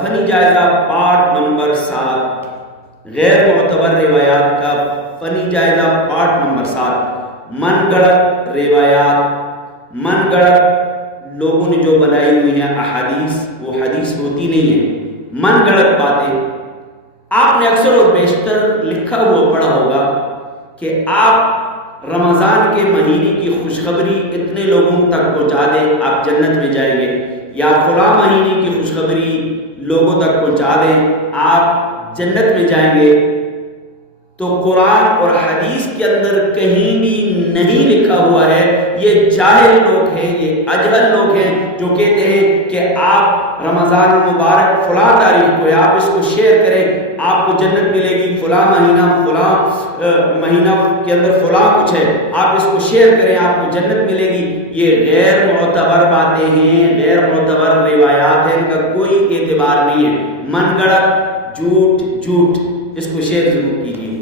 فنی جائزہ part number 7، غیر معتبر روایات کا فنی جائزہ پارٹ نمبر 7، من گڑت روایات، من گڑت لوگوں نے جو بنائی ہوئی ہیں احادیث، وہ حدیث ہوتی نہیں ہے، من گڑت باتیں۔ آپ نے اکثر اور بیشتر لکھا ہوا پڑھا ہوگا کہ آپ رمضان کے مہینے کی خوشخبری اتنے لوگوں تک پہنچا دیں آپ جنت میں جائیں گے، یا فلاں مہینے کی خوشخبری لوگوں تک پہنچا دیں آپ جنت میں جائیں گے، تو قرآن اور حدیث کے اندر کہیں بھی نہیں لکھا ہوا ہے۔ یہ جاہل لوگ ہیں، یہ اجہل لوگ ہیں جو کہتے ہیں کہ آپ رمضان المبارک فلاں تاریخ کو آپ اس کو شیئر کریں، آپ کو جنت ملے گی، فلاں مہینہ کے اندر فلاں کچھ ہے، آپ اس کو شیئر کریں آپ کو جنت ملے گی۔ یہ غیر معتبر باتیں ہیں، غیر معتبر روایات ہیں، ان کا کوئی اعتبار نہیں ہے، من گڑت، جھوٹ، اس کو شیئر ضرور کیجیے۔